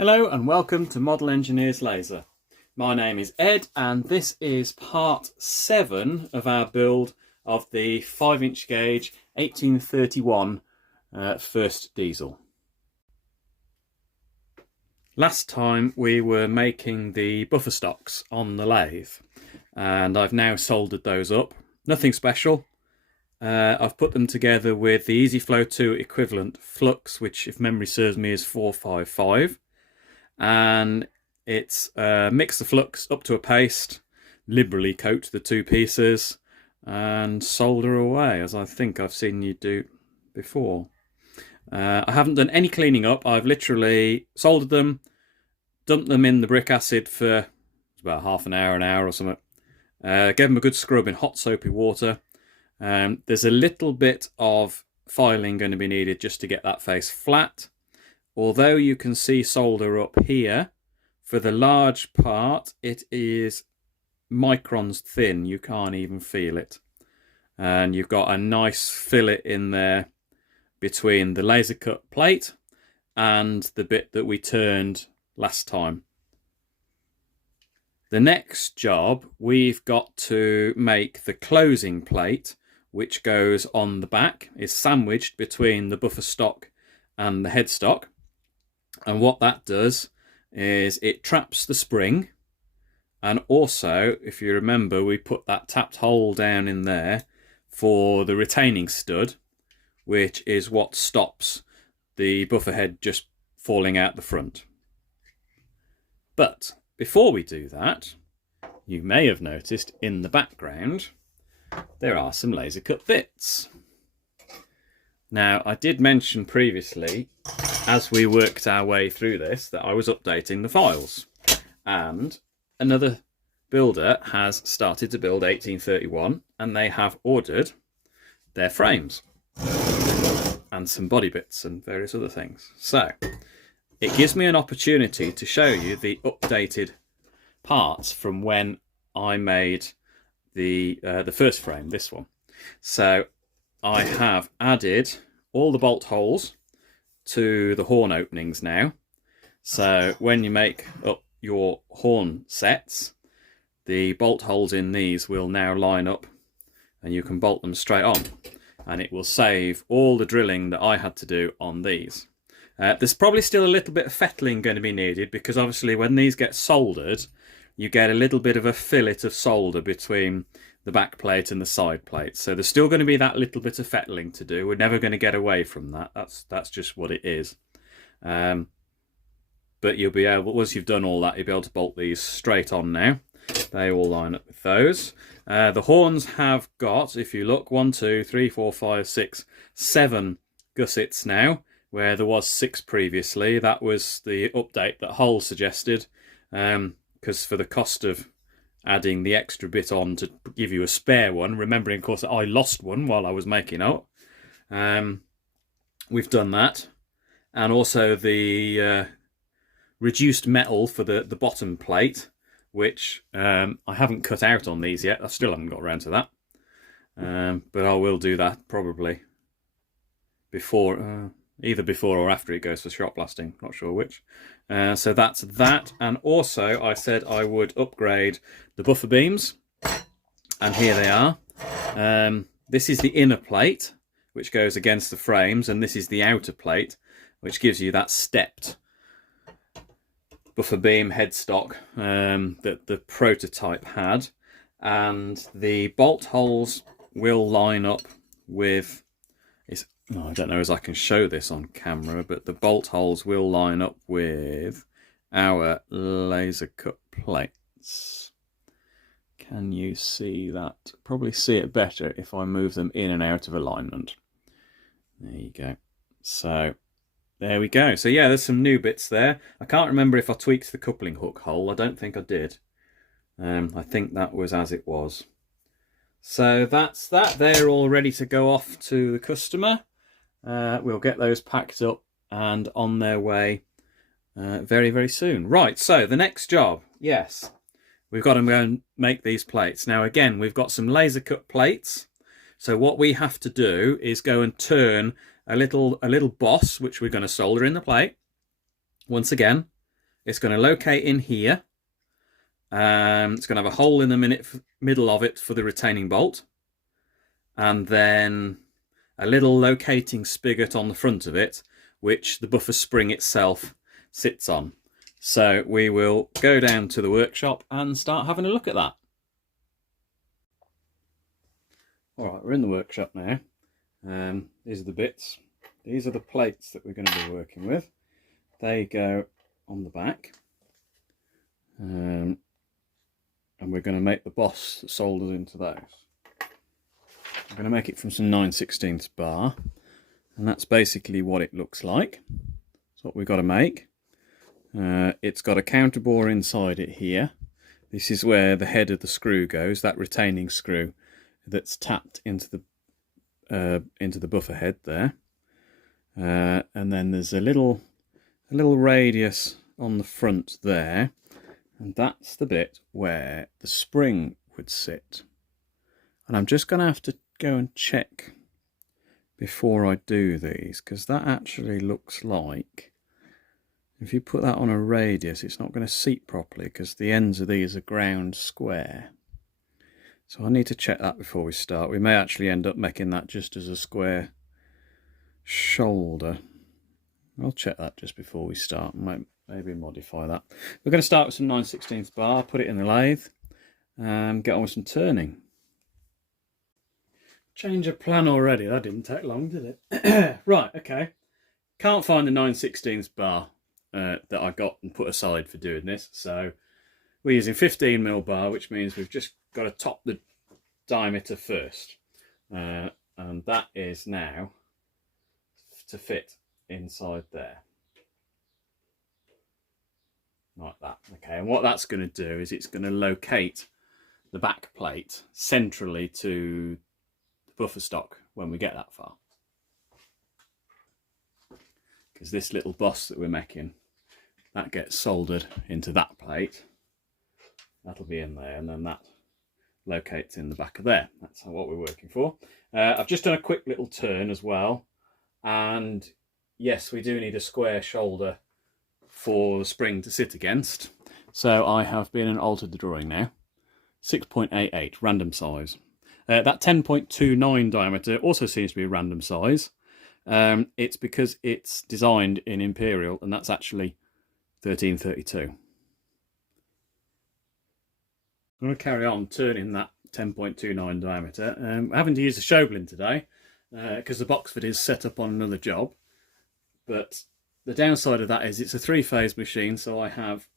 Hello and welcome to Model Engineers Laser. My name is Ed and this is part 7 of our build of the 5-inch gauge 1831 first diesel. Last time we were making the buffer stocks on the lathe and I've now soldered those up. Nothing special. I've put them together with the EasyFlow 2 equivalent flux, which if memory serves me is 455. And it's mix the flux up to a paste, liberally coat the two pieces and solder away, as I think I've seen you do before. I haven't done any cleaning up. I've literally soldered them, dumped them in the brick acid for about half an hour or something. Gave them a good scrub in hot soapy water. There's a little bit of filing going to be needed just to get that face flat. Although you can see solder up here, for the large part it is microns thin, you can't even feel it. And you've got a nice fillet in there between the laser cut plate and the bit that we turned last time. The next job, we've got to make the closing plate, which goes on the back, is sandwiched between the buffer stock and the headstock. And what that does is it traps the spring, and also, if you remember, we put that tapped hole down in there for the retaining stud, which is what stops the buffer head just falling out the front. But before we do that, you may have noticed in the background there are some laser cut bits. Now, I did mention previously, as we worked our way through this, that I was updating the files. And another builder has started to build 1831, and they have ordered their frames and some body bits and various other things. So it gives me an opportunity to show you the updated parts from when I made the first frame, this one. So I have added all the bolt holes to the horn openings now. So when you make up your horn sets, the bolt holes in these will now line up and you can bolt them straight on, and it will save all the drilling that I had to do on these. There's probably still a little bit of fettling going to be needed, because obviously when these get soldered you get a little bit of a fillet of solder between the back plate and the side plate. So there's still going to be that little bit of fettling to do. We're never going to get away from that. That's just what it is. But you'll be able, once you've done all that, you'll be able to bolt these straight on now. They all line up with those. The horns have got, if you look, 1, 2, 3, 4, 5, 6, 7 gussets now, where there was 6 previously. That was the update that Hull suggested, because for the cost of adding the extra bit on to give you a spare one, remembering of course that I lost one while I was making out, we've done that. And also the reduced metal for the bottom plate, which I haven't cut out on these yet. I still haven't got around to that, but I will do that probably before, either before or after it goes for shot blasting, not sure which. So that's that. And also I said I would upgrade the buffer beams, and here they are. This is the inner plate, which goes against the frames, and this is the outer plate, which gives you that stepped buffer beam headstock that the prototype had. And the bolt holes will line up with, I don't know as I can show this on camera, but the bolt holes will line up with our laser cut plates. Can you see that? Probably see it better if I move them in and out of alignment. There you go. So there we go. So yeah, there's some new bits there. I can't remember if I tweaked the coupling hook hole. I don't think I did. I think that was as it was. So that's that. They're all ready to go off to the customer. We'll get those packed up and on their way very, very soon. Right, so the next job, yes, we've got to go and make these plates. Now again, we've got some laser cut plates. So what we have to do is go and turn a little boss, which we're going to solder in the plate once again. It's going to locate in here. It's going to have a hole in the middle of it for the retaining bolt, and then a little locating spigot on the front of it, which the buffer spring itself sits on. So we will go down to the workshop and start having a look at that. All right, we're in the workshop now. These are the bits. These are the plates that we're going to be working with. They go on the back. And we're going to make the boss that solders into those. I'm going to make it from some 9/16 bar, and that's basically what it looks like. That's what we've got to make. It's got a counter bore inside it here. This is where the head of the screw goes, that retaining screw that's tapped into the buffer head there. And then there's a little radius on the front there, and that's the bit where the spring would sit. And I'm just going to have to go and check before I do these, because that actually looks like, if you put that on a radius, it's not going to seat properly because the ends of these are ground square. So I need to check that before we start. We may actually end up making that just as a square shoulder. I'll check that just before we start. Maybe modify that. We're going to start with some 9/16 bar, put it in the lathe, and get on with some turning. Change of plan already. That didn't take long, did it? Right, okay. Can't find the 9/16 bar that I got and put aside for doing this. So we're using 15mm bar, which means we've just got to top the diameter first. And that is now to fit inside there. Like that. Okay, and what that's going to do is it's going to locate the back plate centrally to the buffer stock when we get that far. Because this little boss that we're making, that gets soldered into that plate. That'll be in there, and then that locates in the back of there. That's what we're working for. I've just done a quick little turn as well, and yes, we do need a square shoulder for the spring to sit against. So I have been and altered the drawing now. 6.88 random size. That 10.29 diameter also seems to be a random size. It's because it's designed in imperial, and that's actually 1332. I'm going to carry on turning that 10.29 diameter. I'm having to use a Chauvelin today because the Boxford is set up on another job. But the downside of that is it's a 3-phase machine, so I have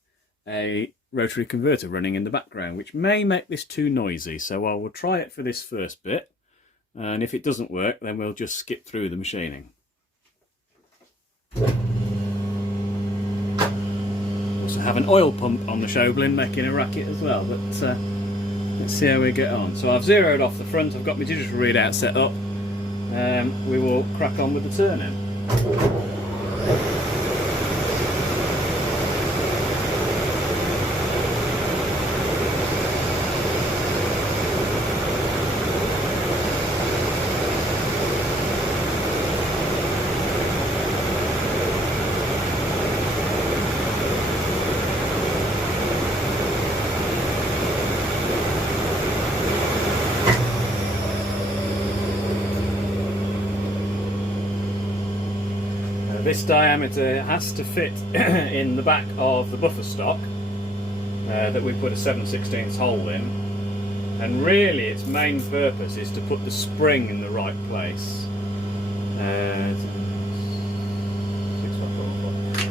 a rotary converter running in the background, which may make this too noisy. So I will try it for this first bit, and if it doesn't work, then we'll just skip through the machining. Also have an oil pump on the Chauvelin making a racket as well, but let's see how we get on. So I've zeroed off the front, I've got my digital readout set up. We will crack on with the turning. This diameter has to fit in the back of the buffer stock that we put a 7/16 hole in, and really its main purpose is to put the spring in the right place,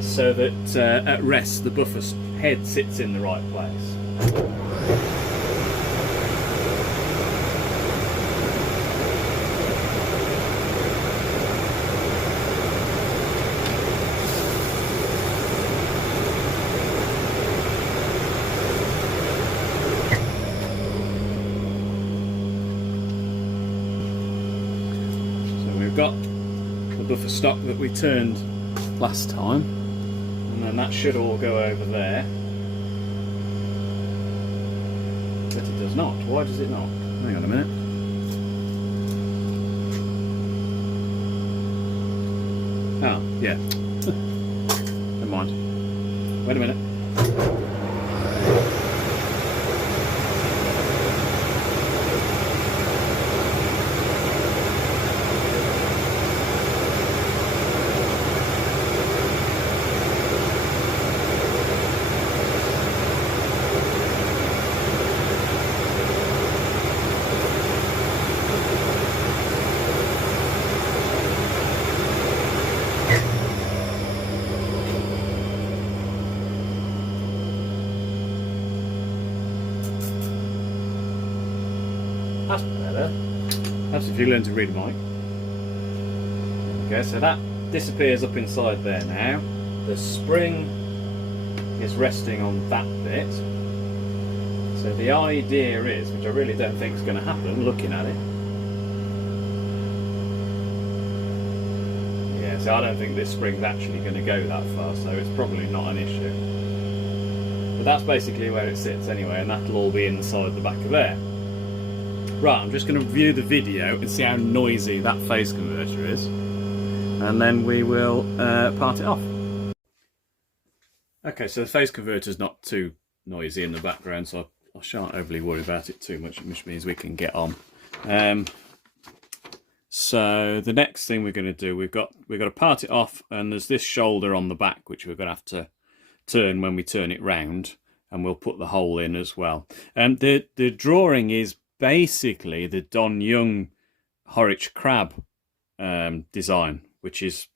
so that at rest the buffer head sits in the right place. We've got the buffer stock that we turned last time, and then that should all go over there. But it does not. Why does it not? Hang on a minute. Oh, yeah. Never mind. Wait a minute. That's better. That's if you learn to read a mic. Okay, so that disappears up inside there now. The spring is resting on that bit. So the idea is, which I really don't think is going to happen looking at it. Yeah, so I don't think this spring's actually going to go that far, so it's probably not an issue. But that's basically where it sits anyway, and that'll all be inside the back of there. Right, I'm just going to view the video and see how noisy that phase converter is, and then we will part it off. Okay, so the phase converter is not too noisy in the background, so I shan't overly worry about it too much, which means we can get on. So the next thing we're going to do, we've got to part it off, and there's this shoulder on the back which we're going to have to turn when we turn it round, and we'll put the hole in as well. The drawing is basically the Don Young Horwich crab design, which is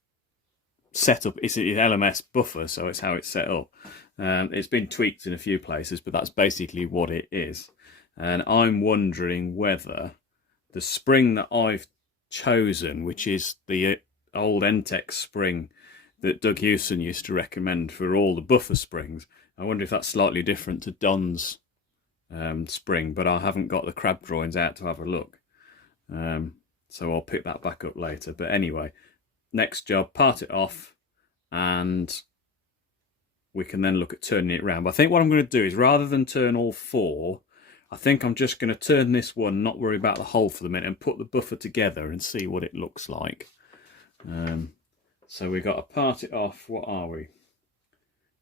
set up. It's an LMS buffer, so it's how it's set up. It's been tweaked in a few places, but that's basically what it is. And I'm wondering whether the spring that I've chosen, which is the old Entex spring that Doug Hewson used to recommend for all the buffer springs, I wonder if that's slightly different to Don's spring, but I haven't got the crab drawings out to have a look, so I'll pick that back up later. But anyway, next job, part it off, and we can then look at turning it around. But I think what I'm going to do is, rather than turn all four, I think I'm just going to turn this one, not worry about the hole for the minute, and put the buffer together and see what it looks like. So we've got to part it off. What are we?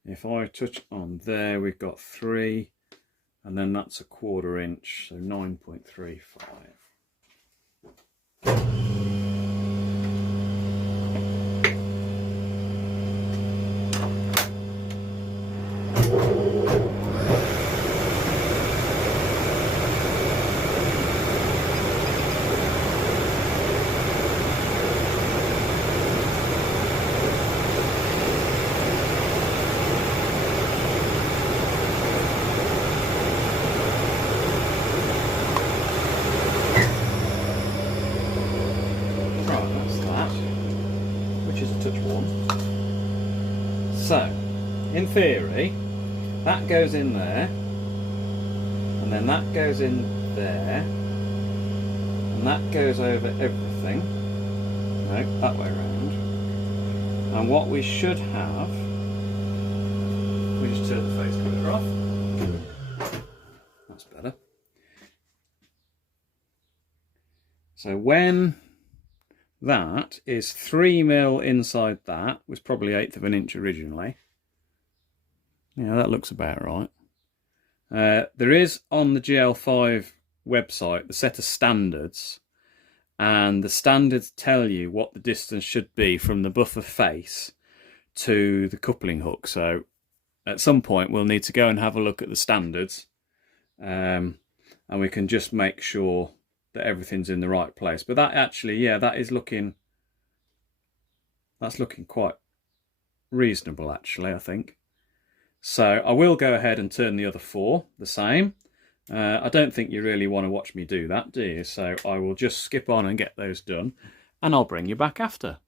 If I touch on there, we've got 3, and then that's a 1/4 inch, so 9.35. So, in theory, that goes in there, and then that goes in there, and that goes over everything. No, that way around. And what we should have, we just turn the face cover off. That's better. So when that is 3mm inside, that was probably 1/8 of an inch originally. Yeah, that looks about right. There is on the GL5 website the set of standards, and the standards tell you what the distance should be from the buffer face to the coupling hook. So at some point we'll need to go and have a look at the standards, and we can just make sure that everything's in the right place. But that actually, yeah, that's looking quite reasonable actually, I think. So I will go ahead and turn the other 4 the same. I don't think you really want to watch me do that, do you? So I will just skip on and get those done, and I'll bring you back after.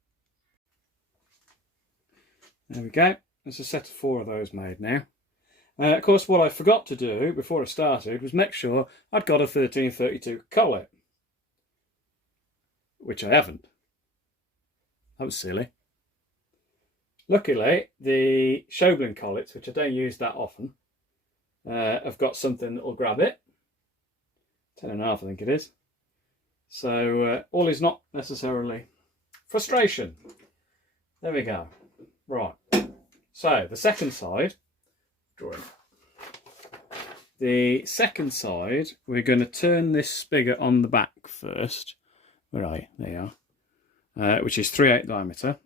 There we go. There's a set of 4 of those made now. Of course, what I forgot to do before I started was make sure I'd got a 1332 collet, which I haven't. That was silly. Luckily, the Shoblin collets, which I don't use that often, have got something that will grab it. 10.5, I think it is. So all is not necessarily frustration. There we go. Right. So the second side, drawing. The second side, we're going to turn this spigot on the back first. Where are you? There you are. Which is 3/8 diameter.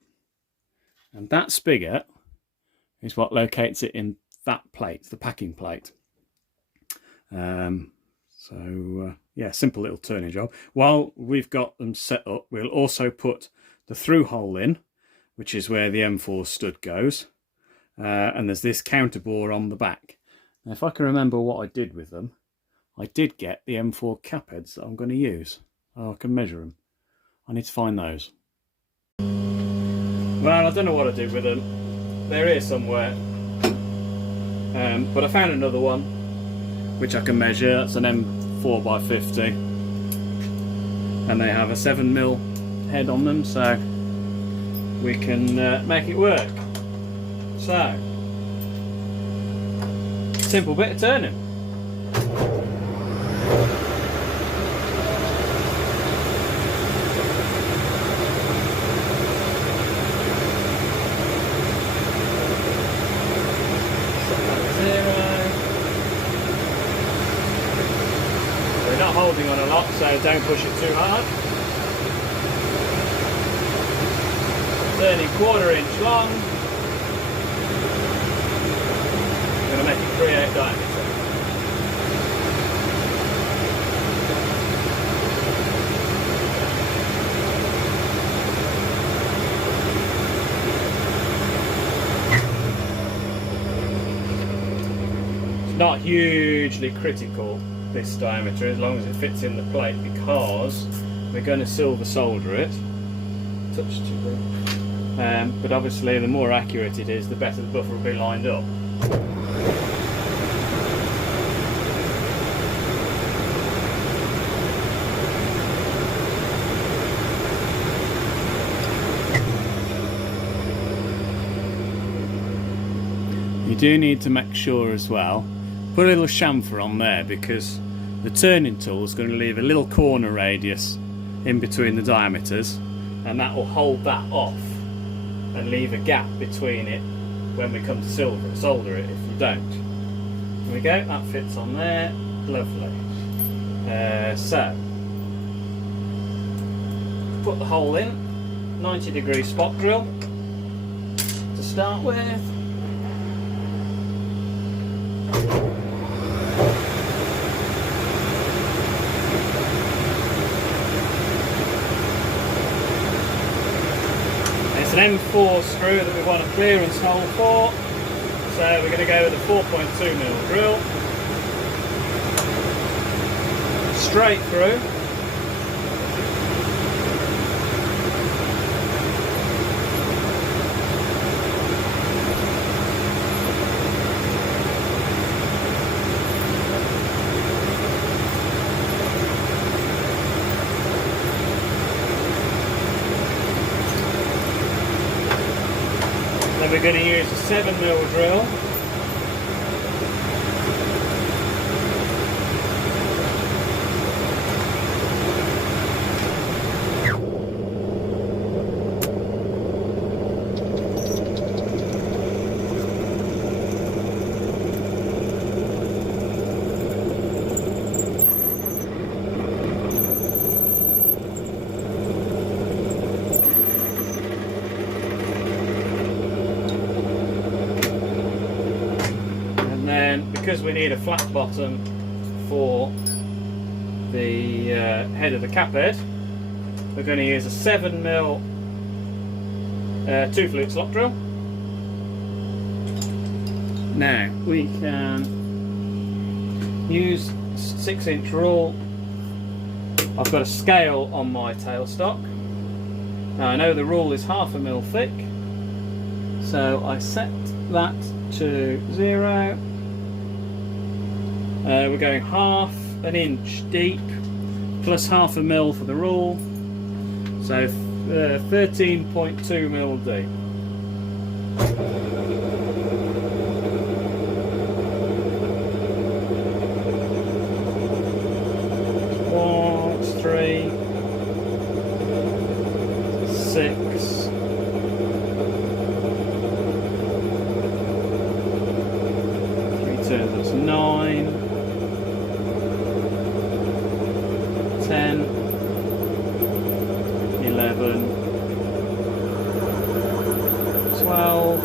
And that spigot is what locates it in that plate, the packing plate. Yeah, simple little turning job. While we've got them set up, we'll also put the through hole in, which is where the M4 stud goes. And there's this counter bore on the back. Now, if I can remember what I did with them, I did get the M4 cap heads that I'm going to use. Oh, I can measure them. I need to find those. Well, I don't know what I did with them. They're here somewhere. But I found another one, which I can measure. That's an M4x50. And they have a 7mm head on them, so we can make it work. So, simple bit of turning. We're not holding on a lot, so don't push it too hard. Turning 1/4 inch long. I'm going to make it 3/8 diameter. It's not hugely critical, this diameter, as long as it fits in the plate, because we're going to silver solder it. Touch too big. But obviously the more accurate it is, the better the buffer will be lined up. You do need to make sure as well, put a little chamfer on there, because the turning tool is going to leave a little corner radius in between the diameters, and that will hold that off and leave a gap between it when we come to solder it if you don't. There we go, that fits on there, lovely. So, put the hole in, 90-degree spot drill to start with. It's an M4 screw that we want a clearance hole for, so we're going to go with a 4.2mm drill, straight through. Then we're going to use a 7mm drill. Because we need a flat bottom for the head of the cap head, we're going to use a 7mm 2-flute slot drill. Now we can use 6-inch rule. I've got a scale on my tailstock. Now I know the rule is 1/2 mm thick, so I set that to 0. We're going 1/2 inch deep, plus 1/2 mm for the rule, so 13.2mm deep. One, 3, 6. That's 9, 10, 11, 12,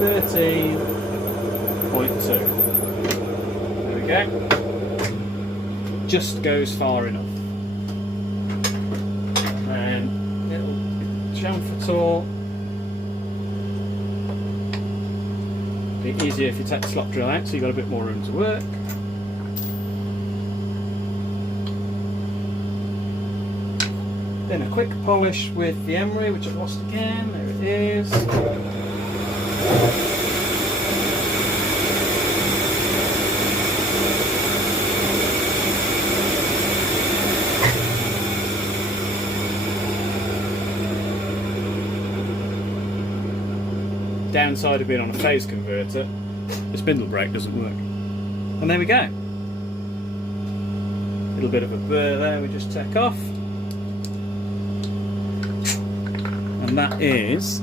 13.2. There we go. Just goes far enough. And little chamfer tool. Be easier if you take the slot drill out, so you've got a bit more room to work. Then a quick polish with the emery, which I've lost again. There it is. Downside of being on a phase converter, the spindle brake doesn't work. And there we go. Little bit of a burr there we just take off. And that is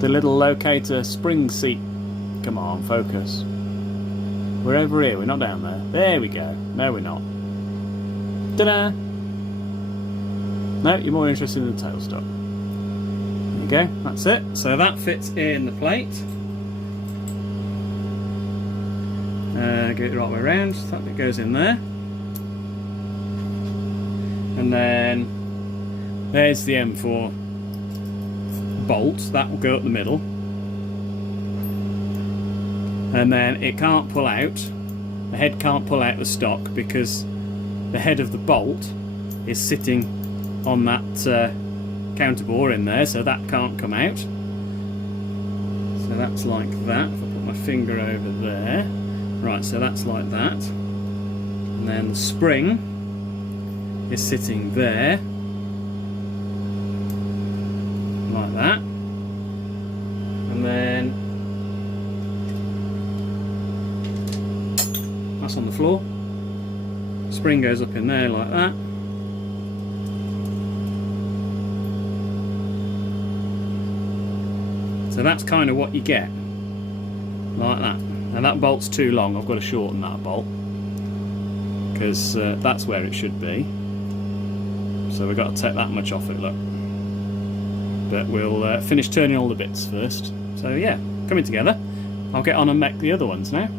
the little locator spring seat. Come on, focus. We're over here, we're not down there. There we go. No, we're not. Ta-da! No, you're more interested in the tailstock. There you go, that's it. So that fits in the plate. Get it the right way around, that bit goes in there. And then there's the M4 bolt, that will go up the middle. And then it can't pull out, the head can't pull out the stock because the head of the bolt is sitting on that counterbore in there, so that can't come out. So that's like that. If I put my finger over there, right, so that's like that. And then the spring is sitting there, like that. And then that's on the floor. Spring goes up in there like that. So that's kind of what you get, like that. Now that bolt's too long, I've got to shorten that bolt, because that's where it should be. So we've got to take that much off it, look. But we'll finish turning all the bits first. So yeah, coming together. I'll get on and make the other ones now.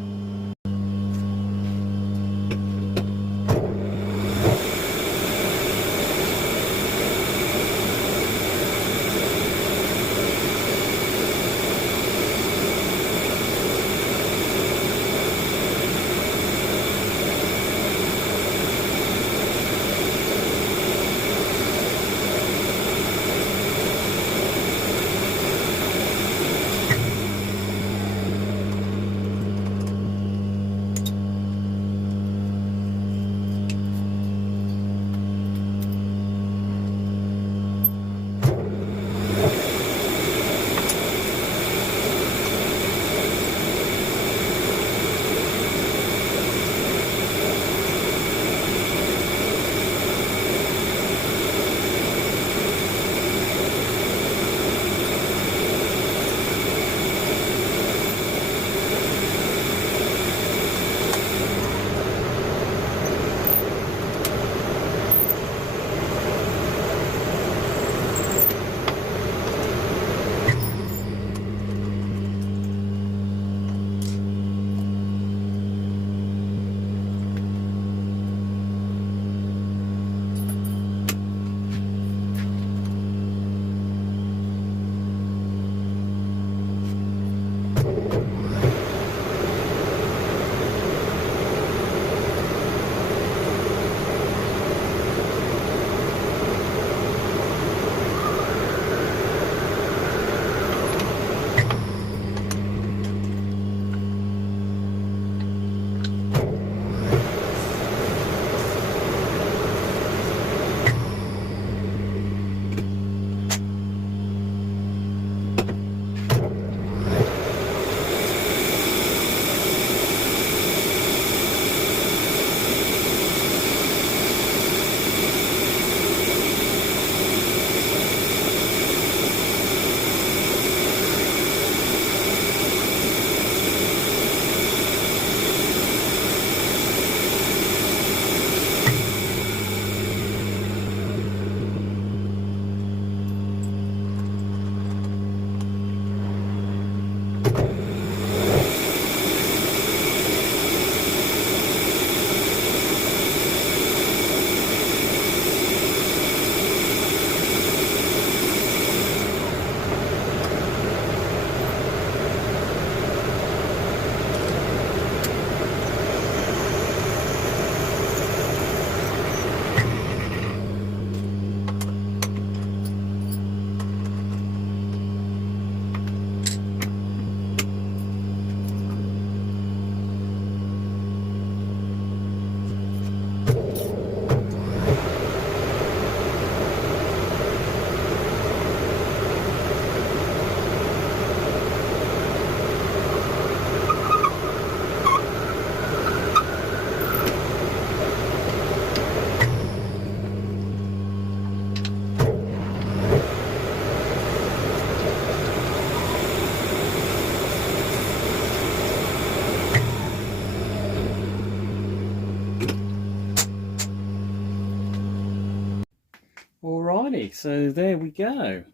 Alrighty, so there we go.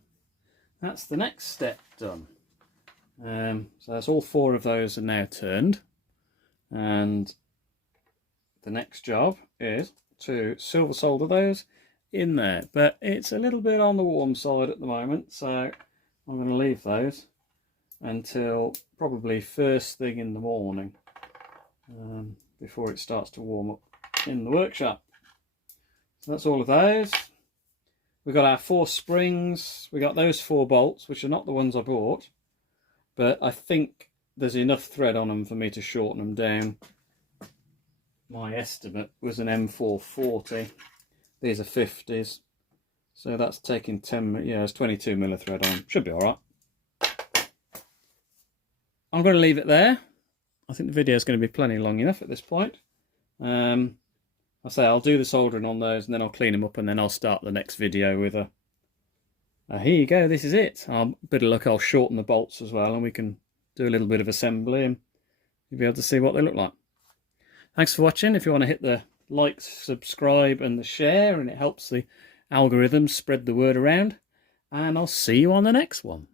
That's the next step done. So that's all 4 of those are now turned, and the next job is to silver solder those in there, but it's a little bit on the warm side at the moment, so I'm going to leave those until probably first thing in the morning, before it starts to warm up in the workshop. So that's all of those. We've got our 4 springs. We got those 4 bolts, which are not the ones I bought, but I think there's enough thread on them for me to shorten them down. My estimate was an M440. These are 50s, so that's taking 10. Yeah, it's 22 mil of thread on them. Should be all right. I'm going to leave it there. I think the video is going to be plenty long enough at this point. I say I'll do the soldering on those, and then I'll clean them up, and then I'll start the next video with a here you go, this is it. Bit of luck, I'll shorten the bolts as well, and we can do a little bit of assembly, and you'll be able to see what they look like. Thanks for watching. If you want to hit the like, subscribe and the share, and it helps the algorithm spread the word around, and I'll see you on the next one.